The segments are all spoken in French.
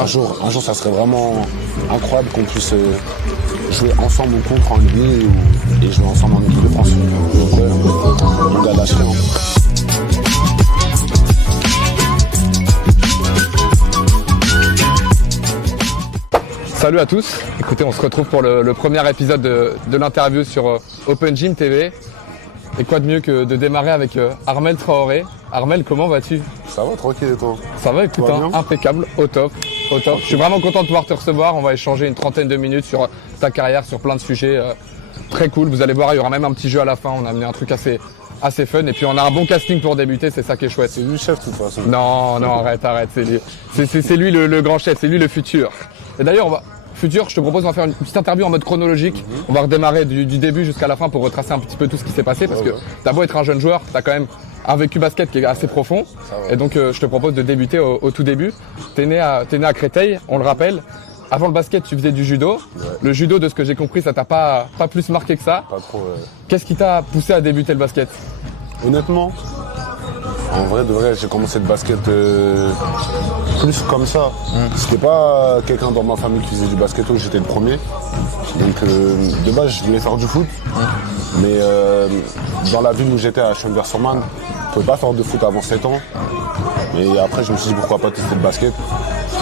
Un jour, ça serait vraiment incroyable qu'on puisse jouer ensemble ou contre en NBA et jouer ensemble en équipe de France. Donc ouais, on doit lâcher. Salut à tous, écoutez, on se retrouve pour le premier épisode de l'interview sur Open Gym TV. Et quoi de mieux que de démarrer avec Armel Traoré. Armel, comment vas-tu? Ça va, tranquille et toi? Ça va, écoute, impeccable, au top. Je suis vraiment content de pouvoir te recevoir. On va échanger une trentaine de minutes sur ta carrière, sur plein de sujets très cool. Vous allez voir, il y aura même un petit jeu à la fin. On a amené un truc assez fun. Et puis on a un bon casting pour débuter, c'est ça qui est chouette. C'est lui le chef de toute façon. Non, arrête. C'est lui le grand chef, c'est lui le futur. Et d'ailleurs, Futur, je te propose, on va faire une petite interview en mode chronologique. On va redémarrer du début jusqu'à la fin pour retracer un petit peu tout ce qui s'est passé. Parce que t'as beau être un jeune joueur, t'as quand même un vécu basket qui est assez profond. Et donc, je te propose de débuter au tout début. T'es né à Créteil, on le rappelle. Avant le basket, tu faisais du judo. Ouais. Le judo, de ce que j'ai compris, ça t'a pas plus marqué que ça. Pas trop, ouais. Qu'est-ce qui t'a poussé à débuter le basket? Honnêtement, en vrai de vrai, j'ai commencé le basket plus comme ça. C'était pas quelqu'un dans ma famille qui faisait du basket, j'étais le premier. Donc de base, je voulais faire du foot. Mais dans la ville où j'étais à Schönberg-sur-Marne, je pouvais pas faire de foot avant 7 ans. Et après, je me suis dit pourquoi pas tester le basket.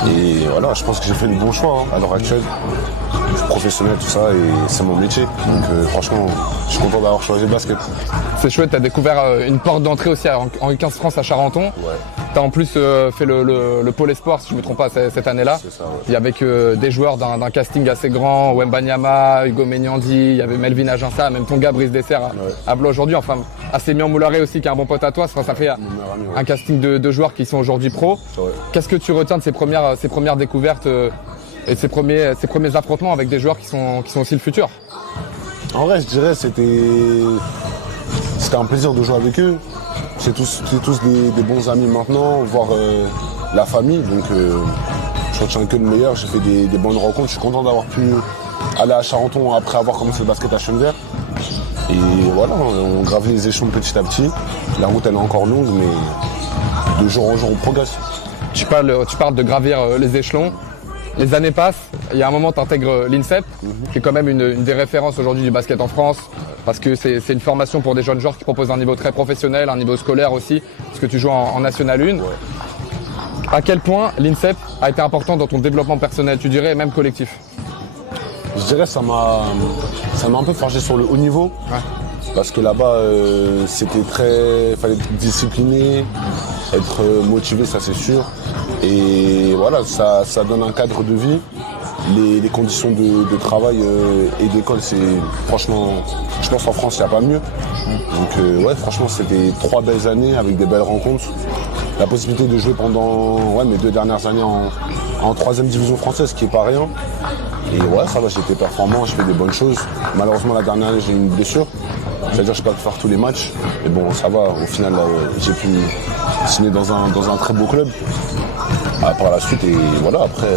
Et voilà, je pense que j'ai fait le bon choix à l'heure actuelle. Je suis professionnel, tout ça, et c'est mon métier. Donc franchement, je suis content d'avoir choisi le basket. C'est chouette, tu as découvert une porte d'entrée aussi en U15 France à Charenton. Ouais. Tu as en plus fait le pôle espoir, si je ne me trompe pas, cette année-là. C'est ça, ouais. Il y avait des joueurs d'un casting assez grand, Wembanyama, Hugo Menyandi, il y avait Melvin Aginsa, même ton gars Brice Dessert à Blois aujourd'hui. Enfin, Assémian Moularé aussi, qui est un bon pote à toi. Ça fait un casting de joueurs qui sont aujourd'hui pros. Qu'est-ce que tu retiens de ces premières découvertes et ces premiers affrontements avec des joueurs qui sont aussi le futur? En vrai, je dirais c'était un plaisir de jouer avec eux. C'est tous des bons amis maintenant, voire la famille. Donc je retiens que le meilleur. J'ai fait des bonnes rencontres. Je suis content d'avoir pu aller à Charenton après avoir commencé le basket à Schönberg. Et voilà, on gravit les échelons petit à petit. La route elle est encore longue, mais de jour en jour on progresse. Tu parles de gravir les échelons. Les années passent, il y a un moment tu intègres l'INSEP, qui est quand même une des références aujourd'hui du basket en France, parce que c'est une formation pour des jeunes joueurs qui proposent un niveau très professionnel, un niveau scolaire aussi, parce que tu joues en National 1. Ouais. À quel point l'INSEP a été important dans ton développement personnel, tu dirais, et même collectif? Je dirais que ça m'a un peu forgé sur le haut niveau. Ouais. Parce que là-bas, fallait être discipliné, être motivé, ça c'est sûr. Et voilà, ça donne un cadre de vie. Les conditions de travail et d'école, c'est franchement, je pense en France, il n'y a pas mieux. Donc ouais, franchement, c'était 3 belles années avec des belles rencontres. La possibilité de jouer pendant mes 2 dernières années en 3e division française, ce qui n'est pas rien. Et ouais, ça va, j'ai été performant, j'ai fait des bonnes choses. Malheureusement, la dernière année, j'ai eu une blessure. C'est-à-dire que je n'ai pas pu faire tous les matchs. Mais bon, ça va. Au final, j'ai pu signer dans un très beau club. Par la suite, et voilà, après,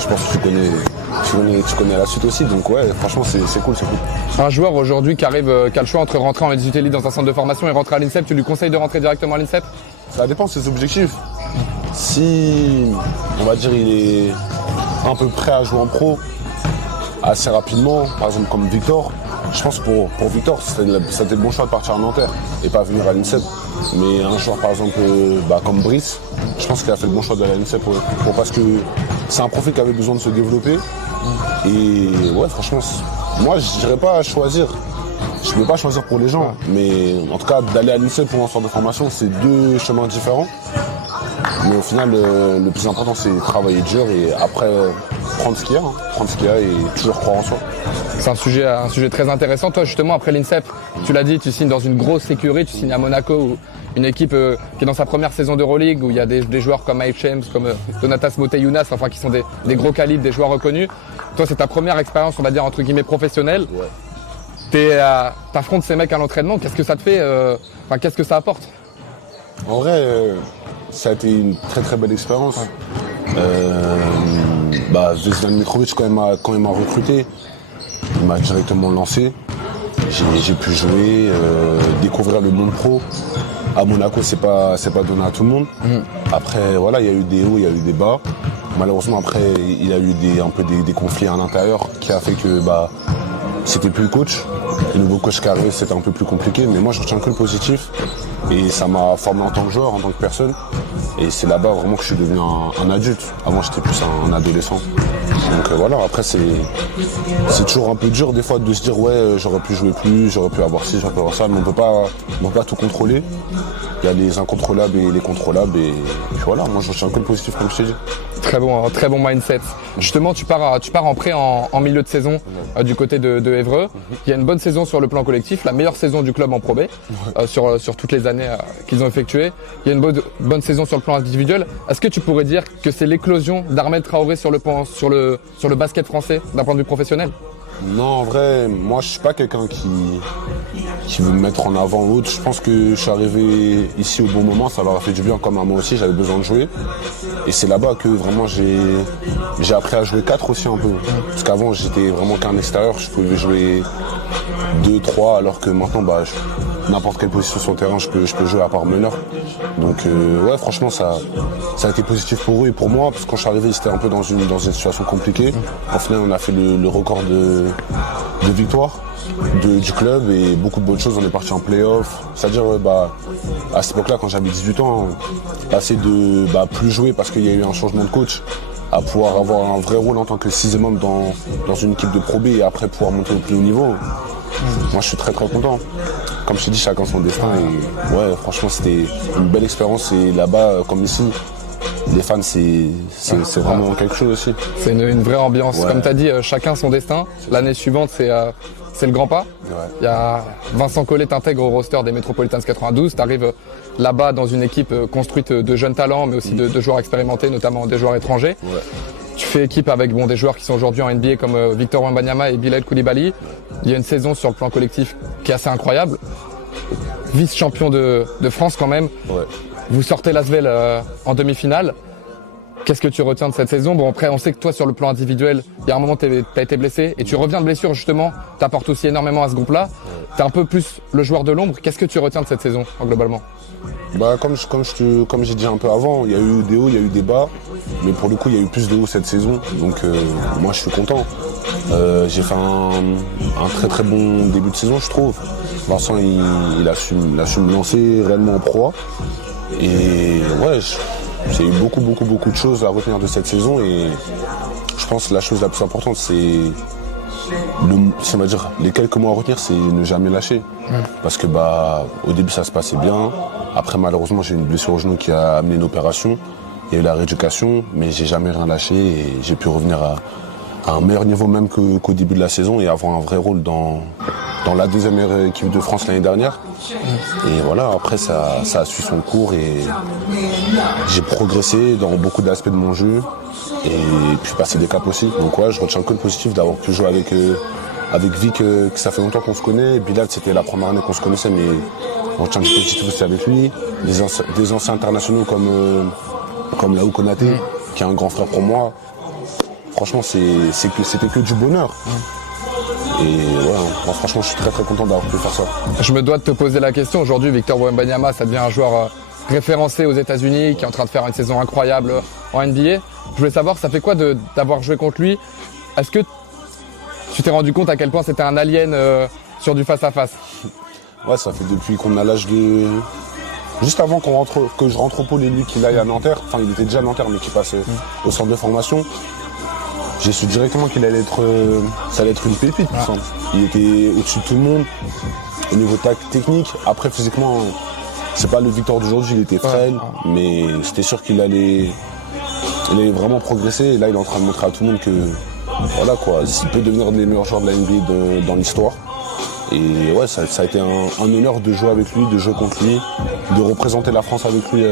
je pense que tu connais la suite aussi. Donc ouais, franchement, c'est cool, c'est cool. Un joueur aujourd'hui qui a le choix entre rentrer en 18 élite dans un centre de formation et rentrer à l'INSEP, tu lui conseilles de rentrer directement à l'INSEP? Ça dépend de ses objectifs. Si, on va dire, il est un peu prêt à jouer en pro assez rapidement, par exemple comme Victor, je pense pour Victor, c'était le bon choix de partir à Nanterre et pas venir à l'INSEP. Mais un joueur par exemple comme Brice, je pense qu'il a fait le bon choix d'aller à l'INSEP parce que c'est un profil qui avait besoin de se développer. Et ouais, franchement, moi je dirais pas choisir. Je ne peux pas choisir pour les gens, mais en tout cas d'aller à l'INSEP pour un centre de formation, c'est 2 chemins différents. Mais au final, le plus important, c'est travailler dur et après prendre ce qu'il y a, et toujours croire en soi. C'est un sujet très intéressant. Toi, justement, après l'INSEP, tu l'as dit, tu signes dans une grosse sécurité, tu signes à Monaco, une équipe qui est dans sa première saison d'Euroleague, où il y a des joueurs comme Mike James, comme Donatas Moteyounas, enfin qui sont des gros calibres, des joueurs reconnus. Toi, c'est ta première expérience, on va dire, entre guillemets, professionnelle. Ouais. T'affrontes ces mecs à l'entraînement, qu'est-ce que ça te fait, qu'est-ce que ça apporte? En vrai, ça a été une très très belle expérience. Zvezdan Mitrovic, quand il m'a recruté, il m'a directement lancé. J'ai pu jouer, découvrir le monde pro. À Monaco, c'est pas donné à tout le monde. Après, voilà, il y a eu des hauts, il y a eu des bas. Malheureusement, après, il a eu un peu des conflits à l'intérieur qui a fait que c'était plus le coach. Le nouveau coach qui arrive, c'était un peu plus compliqué. Mais moi, je retiens que le positif. Et ça m'a formé en tant que joueur, en tant que personne. Et c'est là-bas vraiment que je suis devenu un adulte. Avant, j'étais plus un adolescent. Donc voilà, après, c'est toujours un peu dur des fois de se dire ouais, j'aurais pu jouer plus, j'aurais pu avoir ci, j'aurais pu avoir ça. Mais on peut pas tout contrôler. Il y a les incontrôlables et les contrôlables. Et puis voilà, moi, je retiens que le positif, comme je t'ai dit. Très bon mindset. Justement, tu pars en prêt en milieu de saison du côté de Évreux. Il y a une bonne saison sur le plan collectif, la meilleure saison du club en Pro B sur toutes les années qu'ils ont effectuées. Il y a une bonne saison sur le plan individuel. Est-ce que tu pourrais dire que c'est l'éclosion d'Ahmed Traoré sur le basket français d'un point de vue professionnel? Non, en vrai, moi je suis pas quelqu'un qui veut me mettre en avant ou autre. Je pense que je suis arrivé ici au bon moment, ça leur a fait du bien comme à moi aussi, j'avais besoin de jouer. Et c'est là-bas que vraiment j'ai appris à jouer 4 aussi un peu. Parce qu'avant j'étais vraiment qu'un extérieur, je pouvais jouer 2, 3, alors que maintenant n'importe quelle position sur le terrain je peux jouer à part meneur. Donc ouais, franchement ça a été positif pour eux et pour moi, parce que quand je suis arrivé c'était un peu dans une situation compliquée. Au final on a fait le record de victoires du club et beaucoup de bonnes choses, on est parti en play-off. C'est-à-dire à cette époque-là, quand j'avais 18 ans, passer de plus jouer parce qu'il y a eu un changement de coach à pouvoir avoir un vrai rôle en tant que sixième homme dans une équipe de Pro B et après pouvoir monter au plus haut niveau. Moi je suis très très content. Comme je te dis, chacun son destin et ouais, franchement c'était une belle expérience et là-bas comme ici, les fans c'est vraiment quelque chose aussi. C'est une vraie ambiance. Ouais. Comme tu as dit, chacun son destin. L'année suivante c'est le grand pas. Ouais. Il y a Vincent Collet t'intègre au roster des Metropolitans 92. Tu arrives là-bas dans une équipe construite de jeunes talents, mais aussi de joueurs expérimentés, notamment des joueurs étrangers. Ouais. Tu fais équipe avec des joueurs qui sont aujourd'hui en NBA comme Victor Wembanyama et Bilal Koulibaly. Il y a une saison sur le plan collectif qui est assez incroyable. Vice-champion de France quand même. Ouais. Vous sortez l'Asvel en demi-finale. Qu'est-ce que tu retiens de cette saison? Bon, après, on sait que toi, sur le plan individuel, il y a un moment, tu as été blessé et tu reviens de blessure, justement. Tu apportes aussi énormément à ce groupe-là. Tu es un peu plus le joueur de l'ombre. Qu'est-ce que tu retiens de cette saison, globalement? Comme j'ai dit un peu avant, il y a eu des hauts, il y a eu des bas. Mais pour le coup, il y a eu plus de hauts cette saison. Donc, moi, je suis content. J'ai fait un très très bon début de saison, je trouve. Vincent, il a su me lancer réellement en pro. Et ouais, j'ai eu beaucoup de choses à retenir de cette saison et je pense que la chose la plus importante c'est on va dire les quelques mots à retenir, c'est ne jamais lâcher. Parce que au début ça se passait bien, après malheureusement j'ai eu une blessure au genou qui a amené une opération, il y a eu la rééducation, mais j'ai jamais rien lâché et j'ai pu revenir à un meilleur niveau même qu'au début de la saison et avoir un vrai rôle dans la deuxième meilleure équipe de France l'année dernière. Et voilà, après ça a suivi son cours et j'ai progressé dans beaucoup d'aspects de mon jeu et puis passé des caps aussi. Donc ouais, je retiens que le positif d'avoir pu jouer avec Vic, que ça fait longtemps qu'on se connaît. Bilal, c'était la première année qu'on se connaissait, mais on retient que le positif aussi avec lui. Des anciens internationaux comme Laou Konaté, qui est un grand frère pour moi. Franchement, c'était que du bonheur. Et ouais, moi, franchement, je suis très très content d'avoir pu faire ça. Je me dois de te poser la question. Aujourd'hui, Victor Wembanyama, ça devient un joueur référencé aux États-Unis, qui est en train de faire une saison incroyable en NBA. Je voulais savoir, ça fait quoi d'avoir joué contre lui? Est-ce que tu t'es rendu compte à quel point c'était un alien sur du face-à-face? Ouais, ça fait depuis qu'on a l'âge de... Juste avant que je rentre au pôle et lui qu'il aille à Nanterre, enfin il était déjà à Nanterre mais qu'il passe au centre de formation, j'ai su directement qu'il allait ça allait être une pépite. Il était au-dessus de tout le monde au niveau technique. Après physiquement, c'est pas le Victor d'aujourd'hui, il était frêle, mais c'était sûr qu'il allait vraiment progresser. Et là il est en train de montrer à tout le monde que voilà quoi, s'il peut devenir un des meilleurs joueurs de la NBA dans l'histoire. Et ouais, ça a été un honneur de jouer avec lui, de jouer contre lui, de représenter la France avec lui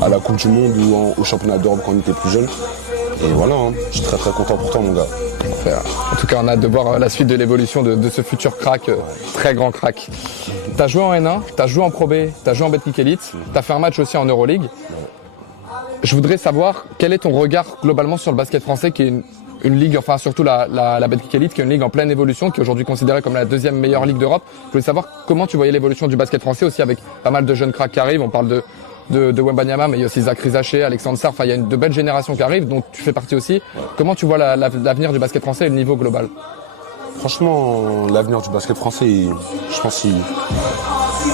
à la Coupe du Monde ou au championnat d'Europe quand on était plus jeune. Et voilà, je suis très très content pour toi mon gars. En tout cas, on a hâte de voir la suite de l'évolution de ce futur crack, très grand crack. Tu as joué en N1, tu as joué en Pro B, tu as joué en Betclic Elite, tu as fait un match aussi en Euroleague. Je voudrais savoir quel est ton regard globalement sur le basket français qui est une ligue, enfin surtout la Betclic Elite, qui est une ligue en pleine évolution, qui est aujourd'hui considérée comme la deuxième meilleure ligue d'Europe. Je voulais savoir comment tu voyais l'évolution du basket français aussi avec pas mal de jeunes cracks qui arrivent. On parle de Wembanyama, mais il y a aussi Zachary Zaché, Alexandre Sarr. Enfin, il y a de belles générations qui arrivent, dont tu fais partie aussi. Ouais. Comment tu vois l'avenir du basket français et le niveau global? Franchement, l'avenir du basket français, je pense que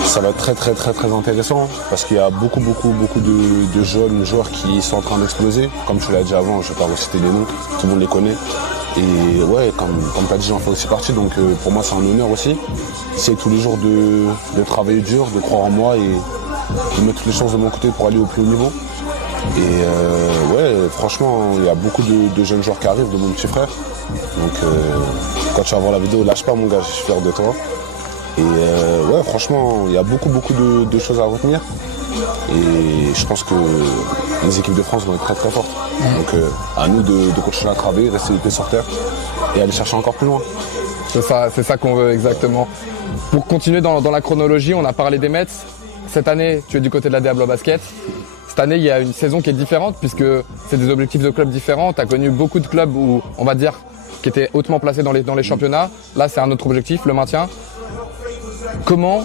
ça va être très intéressant parce qu'il y a beaucoup de jeunes joueurs qui sont en train d'exploser. Comme tu l'as dit avant, je ne vais pas reciter les noms, tout le monde les connaît. Et ouais, comme tu as dit, j'en fais aussi partie, donc pour moi c'est un honneur aussi. C'est tous les jours de travailler dur, de croire en moi et de mettre toutes les chances de mon côté pour aller au plus haut niveau. Et ouais, franchement, il y a beaucoup de jeunes joueurs qui arrivent, de mon petit frère. Donc quand tu vas voir la vidéo, lâche pas mon gars, je suis fier de toi. Et ouais, franchement, il y a beaucoup de choses à retenir. Et je pense que les équipes de France vont être très fortes. Donc à nous de continuer à travailler, rester les pieds sur terre et aller chercher encore plus loin. C'est ça qu'on veut exactement. Pour continuer dans la chronologie, on a parlé des Mets. Cette année, tu es du côté de la Diablo Basket. Cette année, il y a une saison qui est différente puisque c'est des objectifs de clubs différents. Tu as connu beaucoup de clubs où, on va dire, qui étaient hautement placés dans les championnats. Là, c'est un autre objectif, le maintien. Comment,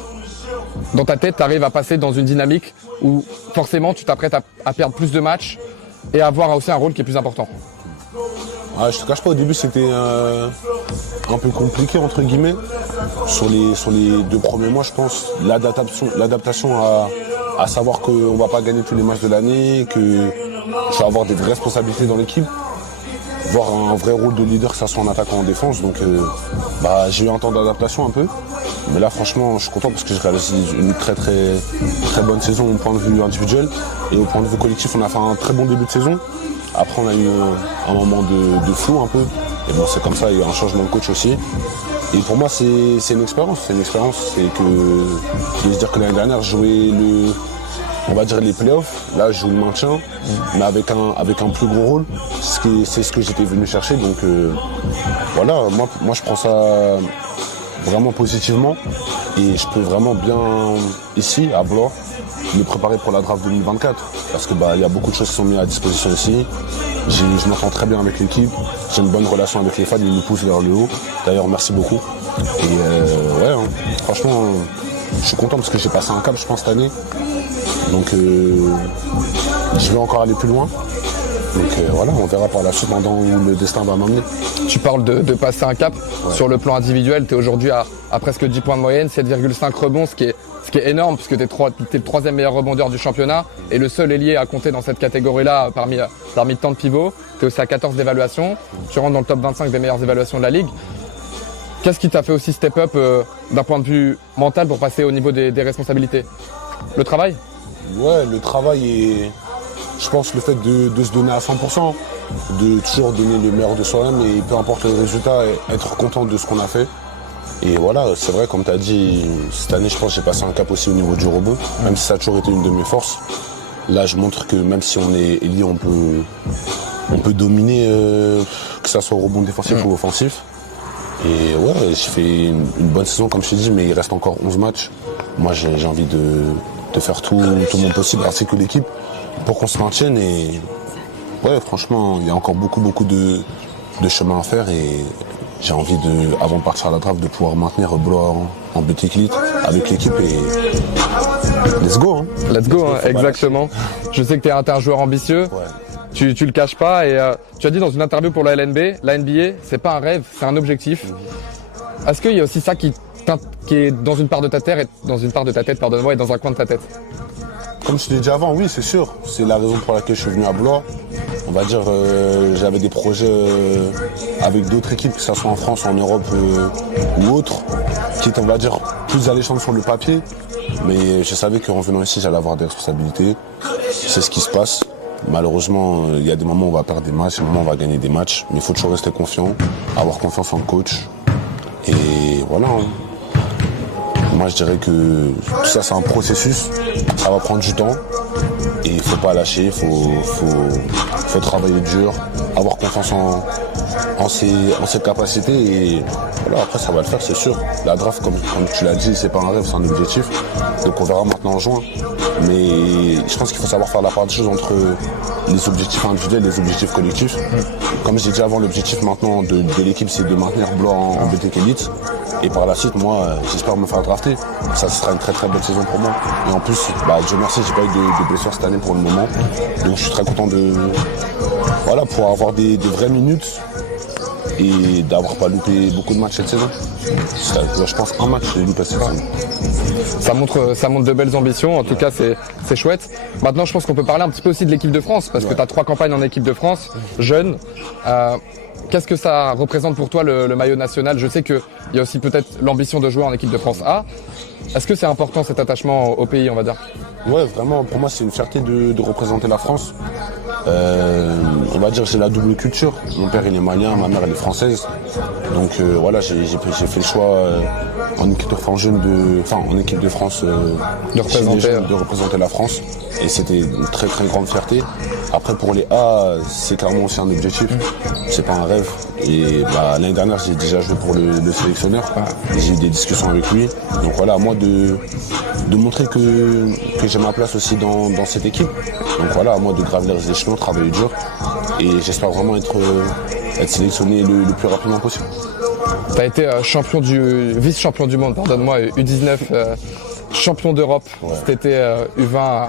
dans ta tête, tu arrives à passer dans une dynamique où forcément tu t'apprêtes à perdre plus de matchs et à avoir aussi un rôle qui est plus important? Je te cache pas, au début c'était un peu compliqué entre guillemets. Sur les 2 premiers mois, je pense, l'adaptation à savoir qu'on va pas gagner tous les matchs de l'année, que je vais avoir des vraies responsabilités dans l'équipe, voir un vrai rôle de leader, que ça soit en attaque ou en défense. Donc j'ai eu un temps d'adaptation un peu. Mais là franchement je suis content parce que j'ai réalisé une très bonne saison au point de vue individuel. Et au point de vue collectif, on a fait un très bon début de saison. Après on a eu un moment de flou un peu. Et bon, c'est comme ça, il y a eu un changement de coach aussi. Et pour moi c'est une expérience. C'est que de se dire que l'année dernière je jouais on va dire les playoffs, là je joue le maintien, mais avec un plus gros rôle. C'est ce que j'étais venu chercher. Donc voilà, moi je prends ça vraiment positivement et je peux vraiment bien ici à Blois me préparer pour la draft 2024 parce que y a beaucoup de choses qui sont mises à disposition ici. Je m'entends très bien avec l'équipe, j'ai une bonne relation avec les fans, ils nous poussent vers le haut. D'ailleurs merci beaucoup. Et ouais, franchement je suis content parce que j'ai passé un cap je pense cette année. Donc je vais encore aller plus loin. Donc voilà, on verra par la suite maintenant où le destin va m'emmener. Tu parles de passer un cap. Ouais. Sur le plan individuel, tu es aujourd'hui à presque 10 points de moyenne, 7,5 rebonds, ce qui est énorme puisque tu es le 3e meilleur rebondeur du championnat et le seul ailier à compter dans cette catégorie-là parmi tant de pivots. Tu es aussi à 14 d'évaluation, tu rentres dans le top 25 des meilleures évaluations de la ligue. Qu'est-ce qui t'a fait aussi step up d'un point de vue mental pour passer au niveau des responsabilités? Le travail? Ouais, le travail et je pense le fait de se donner à 100%, de toujours donner le meilleur de soi-même et peu importe le résultat, être content de ce qu'on a fait. Et voilà, c'est vrai, comme tu as dit, cette année, je pense que j'ai passé un cap aussi au niveau du rebond, même si ça a toujours été une de mes forces. Là, je montre que même si on est ailier, on peut dominer, que ça soit au rebond défensif ou offensif. Et ouais, j'ai fait une bonne saison, comme je t'ai dit, mais il reste encore 11 matchs. Moi, j'ai envie de faire tout mon possible, ainsi que l'équipe, pour qu'on se maintienne. Et ouais, franchement, il y a encore beaucoup de chemin à faire et j'ai envie avant de partir à la draft, de pouvoir maintenir Blois en boutique elite avec l'équipe et let's go. Hein. Let's go, hein, exactement. Je sais que tu es un joueur ambitieux. Ouais. Tu le caches pas et tu as dit dans une interview pour la LNB, la NBA, c'est pas un rêve, c'est un objectif. Est-ce qu'il y a aussi ça qui est dans une part de ta tête, pardonne-moi, et dans un coin de ta tête? Comme je te l'ai dit avant, oui, c'est sûr. C'est la raison pour laquelle je suis venu à Blois. On va dire, j'avais des projets avec d'autres équipes, que ce soit en France, en Europe ou autres, qui étaient, on va dire, plus alléchantes sur le papier. Mais je savais qu'en venant ici, j'allais avoir des responsabilités. C'est ce qui se passe. Malheureusement, il y a des moments où on va perdre des matchs, des moments où on va gagner des matchs. Mais il faut toujours rester confiant, avoir confiance en le coach. Et voilà. Moi, je dirais que tout ça, c'est un processus. Ça va prendre du temps. Et il ne faut pas lâcher, il faut travailler dur. avoir confiance en ses capacités et voilà, après ça va le faire, c'est sûr. La draft, comme tu l'as dit, c'est pas un rêve, c'est un objectif. Donc on verra maintenant en juin. Mais je pense qu'il faut savoir faire la part des choses entre les objectifs individuels et les objectifs collectifs. Comme j'ai dit avant, l'objectif maintenant de l'équipe, c'est de maintenir Blois en BTK Elite. Et par la suite, moi, j'espère me faire drafter. Ça sera une très très bonne saison pour moi. Et en plus, Dieu merci, j'ai pas eu de blessures cette année pour le moment. Donc je suis très content de pouvoir avoir des vraies minutes et d'avoir pas loupé beaucoup de matchs cette saison. Je pense un match j'ai loupé cette saison. Ça montre de belles ambitions, en tout cas c'est chouette. Maintenant je pense qu'on peut parler un petit peu aussi de l'équipe de France, parce que tu as 3 campagnes en équipe de France, jeune. Qu'est-ce que ça représente pour toi le maillot national? Je sais qu'il y a aussi peut-être l'ambition de jouer en équipe de France A. Est-ce que c'est important cet attachement au pays, on va dire? Ouais, vraiment, pour moi c'est une fierté de représenter la France. On va dire que j'ai la double culture. Mon père il est malien, ma mère elle est française. Donc voilà, j'ai fait le choix en équipe de France en équipe de France de représenter la France. Et c'était une très très grande fierté. Après pour les A, c'est clairement aussi un objectif. C'est pas un rêve. Et l'année dernière j'ai déjà joué pour le sélectionneur. J'ai eu des discussions avec lui. Donc voilà, à moi de montrer que j'ai ma place aussi dans cette équipe. Donc voilà, à moi de gravir les échelons, travailler dur. Et j'espère vraiment être sélectionné le plus rapidement possible. Tu as été vice-champion du monde, pardonne-moi, U19, champion d'Europe cet été U20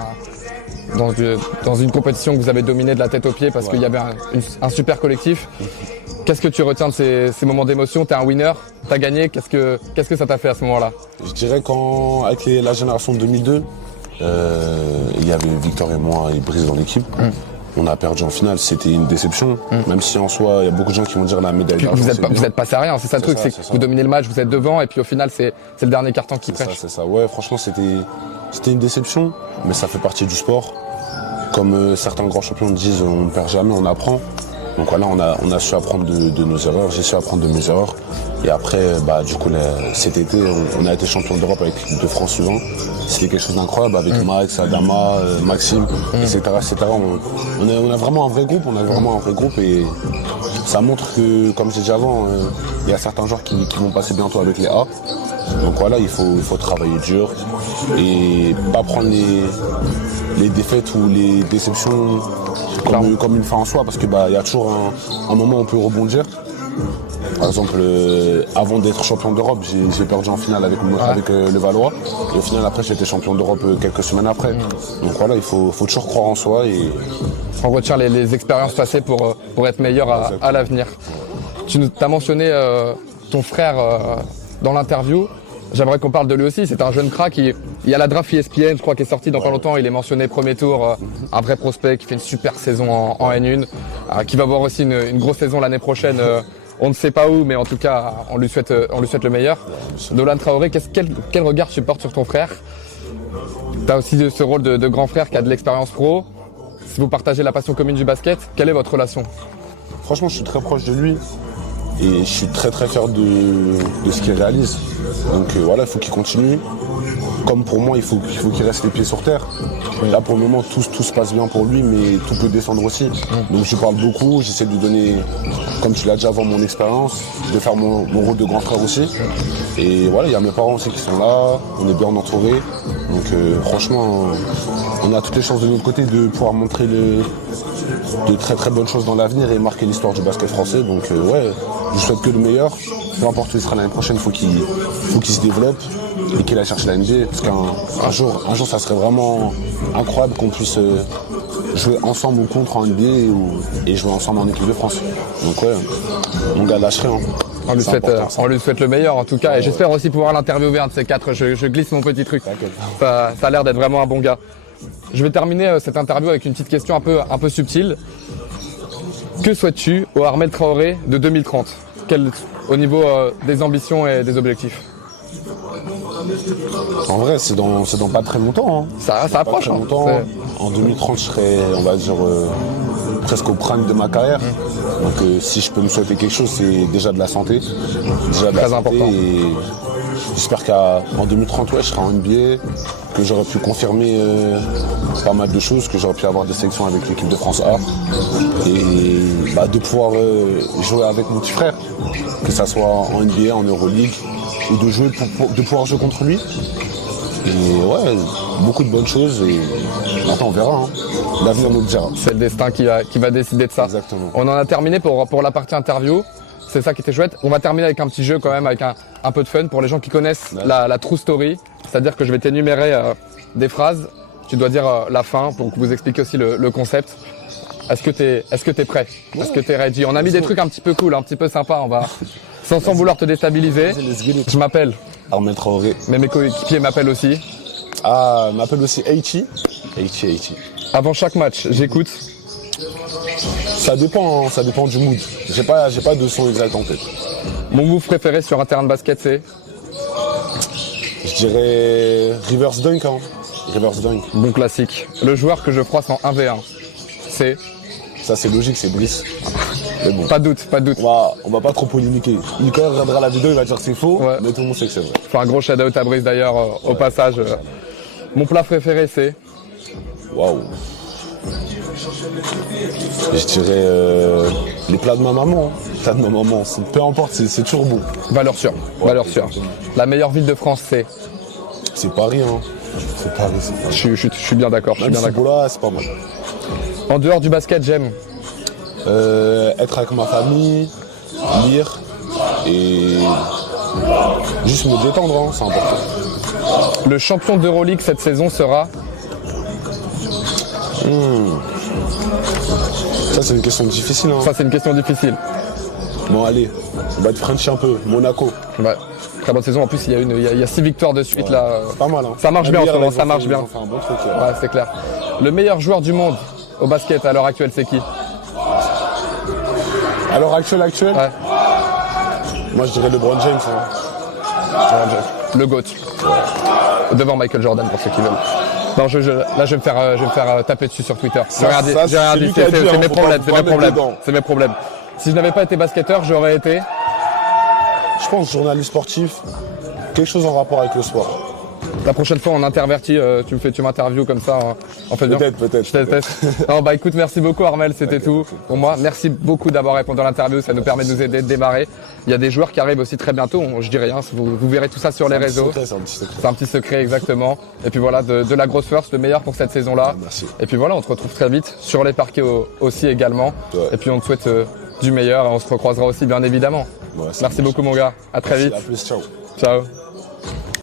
dans une compétition que vous avez dominée de la tête aux pieds parce qu'il y avait un super collectif. Qu'est-ce que tu retiens de ces moments d'émotion? Tu es un winner, tu as gagné, qu'est-ce que ça t'a fait à ce moment-là? Je dirais qu'avec la génération 2002, il y avait Victor et moi et Brice dans l'équipe. On a perdu en finale, c'était une déception. Même si en soi, il y a beaucoup de gens qui vont dire la médaille d'argent. Vous êtes passé à rien, c'est ça le truc, c'est que vous dominez le match, vous êtes devant et puis au final, c'est le dernier carton qui prêche. C'est ça, ouais, franchement, c'était une déception, mais ça fait partie du sport. Comme certains grands champions disent, on ne perd jamais, on apprend. Donc voilà, on a su apprendre de nos erreurs, j'ai su apprendre de mes erreurs. Et après, du coup, cet été, on a été champion d'Europe avec l'équipe de France U20. C'était quelque chose d'incroyable avec Max, Adama, Maxime, etc. On a vraiment un vrai groupe, et ça montre que, comme j'ai dit avant, il y a certains joueurs qui vont passer bientôt avec les A. Donc voilà, il faut travailler dur et pas prendre les défaites ou les déceptions comme une fin en soi, parce que y a toujours un moment où on peut rebondir. Par exemple, avant d'être champion d'Europe, j'ai perdu en finale avec le Valois. Et au final, après, j'ai été champion d'Europe quelques semaines après. Donc voilà, il faut toujours croire en soi. Et on retient les expériences passées pour être meilleur à l'avenir. Tu as mentionné ton frère dans l'interview. J'aimerais qu'on parle de lui aussi. C'est un jeune crack. Il y a la draft ESPN, je crois, qui est sortie dans pas longtemps. Il est mentionné premier tour. Un vrai prospect qui fait une super saison en N1. Qui va avoir aussi une grosse saison l'année prochaine. On ne sait pas où, mais en tout cas, on lui souhaite le meilleur. Nolan Traoré, quel regard tu portes sur ton frère? Tu as aussi ce rôle de grand frère qui a de l'expérience pro. Si vous partagez la passion commune du basket, quelle est votre relation? Franchement, je suis très proche de lui. Et je suis très très fier de ce qu'il réalise. Donc voilà, il faut qu'il continue. Comme pour moi, il faut qu'il reste les pieds sur terre. Là pour le moment, tout se passe bien pour lui, mais tout peut descendre aussi. Donc je parle beaucoup, j'essaie de lui donner, comme tu l'as dit avant, mon expérience, de faire mon rôle de grand frère aussi. Et voilà, il y a mes parents aussi qui sont là, on est bien entourés. Donc franchement, on a toutes les chances de notre côté de pouvoir montrer de très très bonnes choses dans l'avenir et marquer l'histoire du basket français. Donc ouais, je souhaite que le meilleur. Peu importe où il sera l'année prochaine, il faut qu'il se développe et qu'il aille chercher la NBA. Parce qu'un jour, ça serait vraiment incroyable qu'on puisse jouer ensemble ou contre en NBA et jouer ensemble en équipe de France. Donc ouais, mon gars, lâche rien. On lui souhaite le meilleur en tout cas, et j'espère aussi pouvoir l'interviewer un de ces quatre. Je glisse mon petit truc. Ça a l'air d'être vraiment un bon gars. Je vais terminer cette interview avec une petite question un peu subtile. Que souhaites-tu au Armel Traoré de 2030 au niveau des ambitions et des objectifs? En vrai, c'est dans pas très longtemps. Hein. Ça approche. Pas très longtemps. En 2030, je serai, on va dire, presque au prime de ma carrière. Donc si je peux me souhaiter quelque chose, c'est déjà de la santé. Très important. J'espère qu'en 2030, ouais, je serai en NBA, que j'aurai pu confirmer pas mal de choses, que j'aurai pu avoir des sélections avec l'équipe de France A et de pouvoir jouer avec mon petit frère, que ça soit en NBA, en Euroleague, ou de pouvoir jouer contre lui. Et ouais, beaucoup de bonnes choses et maintenant on verra. Hein. L'avenir nous le dira. C'est le destin qui va décider de ça. Exactement. On en a terminé pour la partie interview. C'est ça qui était chouette. On va terminer avec un petit jeu quand même, avec un peu de fun pour les gens qui connaissent la true story. C'est-à-dire que je vais t'énumérer des phrases. Tu dois dire la fin pour que vous expliquiez aussi le concept. Est-ce que t'es prêt? Est-ce que t'es ready? On a mis des trucs un petit peu cool, un petit peu sympa. On va sans vouloir te déstabiliser. Je m'appelle Armel Traoré. Mais mes coéquipiers m'appellent aussi. Ah, m'appelle aussi Aichi. Aichi. Avant chaque match, j'écoute. Ça dépend du mood. J'ai pas de son exact en tête. Mon move préféré sur un terrain de basket, c'est? Je dirais reverse dunk. Hein. Reverse dunk. Bon classique. Le joueur que je froisse en 1v1, c'est? Ça c'est logique, c'est Brice. Mais bon. Pas de doute. On va pas trop polémiquer. Quand il regardera la vidéo, il va dire que c'est faux, ouais. Mais tout le monde sait que c'est vrai. Je fais un gros shout-out à Brice d'ailleurs au passage. Mon plat préféré, c'est? Waouh. Je dirais les plats de ma maman. Les plats de ma maman, peu importe, c'est toujours bon. Valeur sûre. Ouais, Valeur sûre. La meilleure ville de France, c'est? C'est Paris, hein. C'est Paris. Je suis bien d'accord. Même si là, c'est pas mal. En dehors du basket, j'aime? Être avec ma famille, lire et juste me détendre, hein, c'est important. Le champion d'Euroleague cette saison sera? Ça c'est une question difficile. Hein. Ça c'est une question difficile. Bon allez, on va être French un peu. Monaco. Ouais. Très bonne saison. En plus il y a 6 victoires de suite là. C'est pas mal. Hein. Ça marche bien en ce moment. Ça marche bien. Ils ont fait un bon truc, ouais, c'est clair. Le meilleur joueur du monde au basket à l'heure actuelle, c'est qui? À l'heure actuelle? Ouais. Moi je dirais LeBron James. Hein. Le GOAT. Devant Michael Jordan pour ceux qui veulent. Non, là je vais me faire taper dessus sur Twitter. J'ai rien dit. C'est mes problèmes. Si je n'avais pas été basketteur, j'aurais été? Je pense journaliste sportif, quelque chose en rapport avec le sport. La prochaine fois, on intervertit, tu m'interviews comme ça, en fait bien. Peut-être. Je teste. Non, bah écoute, merci beaucoup Armel, c'était tout pour moi. Merci beaucoup d'avoir répondu à l'interview, ça nous permet de nous aider de démarrer. Il y a des joueurs qui arrivent aussi très bientôt, je dis rien, vous verrez tout ça sur les réseaux. C'est un petit secret. C'est un petit secret, exactement. Et puis voilà, de la grosse force, le meilleur pour cette saison-là. Merci. Et puis voilà, on te retrouve très vite sur les parquets aussi également. Ouais. Et puis on te souhaite du meilleur et on se recroisera aussi bien évidemment. Ouais, merci beaucoup mon gars, à très vite. À plus, ciao. Ciao.